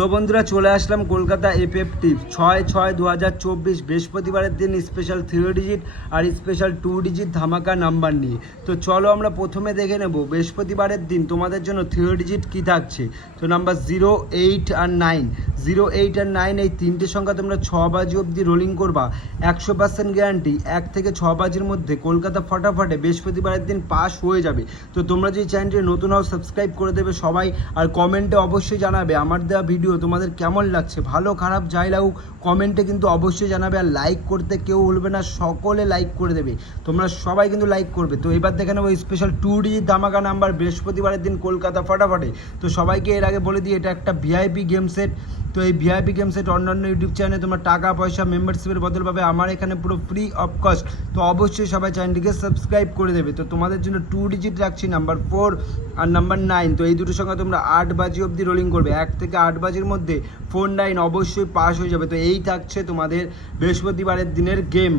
তো বন্ধুরা চলে আসলাম কলকাতা এফএফ টিপস 6/6/2024 বৃহস্পতিবারের দিন স্পেশাল 3 ডিজিট আর স্পেশাল 2 ডিজিট ধামাকা নাম্বার নিয়ে। তো চলো আমরা প্রথমে দেখে নেব বৃহস্পতিবারের দিন তোমাদের জন্য 3 ডিজিট কী থাকছে। তো নাম্বার 0, 8 আর 9, 0, 8 আর 9 এই তিনটে সংখ্যা তোমরা 6 বাজি অবধি রোলিং করবা। 100% গ্যারান্টি 1 থেকে 6 বাজির মধ্যে কলকাতা ফটাফটে বৃহস্পতিবারের দিন পাস হয়ে যাবে। তো তোমরা যদি চ্যানেলটি নতুন হও সাবস্ক্রাইব করে দেবে সবাই, আর কমেন্টে অবশ্যই জানাবে আমার দেওয়া ভিডিও তোমাদের কেমন লাগছে, ভালো খারাপ যাই লাগুক কমেন্টে কিন্তু অবশ্যই জানাবে। আর লাইক করতে কেউ ভুলবে না, সকলে লাইক করে দেবে, তোমরা সবাই কিন্তু লাইক করবে। তো এবার দেখে নেবো স্পেশাল 2 ডিজিট ধামাকা নাম্বার বৃহস্পতিবারের দিন কলকাতা ফটাফটে। তো সবাইকে এর আগে বলে দিই এটা একটা ভিআইপি গেম সেট। তো এই ভিআইপি গেম সেট অন্যান্য ইউটিউব চ্যানেলে তোমরা টাকা পয়সা মেম্বারশিপের বদল পাবে, আমার এখানে পুরো ফ্রি অফ কস্ট। তো অবশ্যই সবাই চ্যানেলটিকে সাবস্ক্রাইব করে দেবে। তো তোমাদের জন্য 2 ডিজিট রাখছি নাম্বার 4 আর নাম্বার 9। তো এই দুটো সংখ্যা তোমরা 8 বাজি অবধি রোলিং করবে, 1 থেকে 8 বাজির মধ্যে 4, 9 অবশ্যই পাস হয়ে যাবে। তো এই থাকছে তোমাদের বৃহস্পতিবারের দিনের গেম।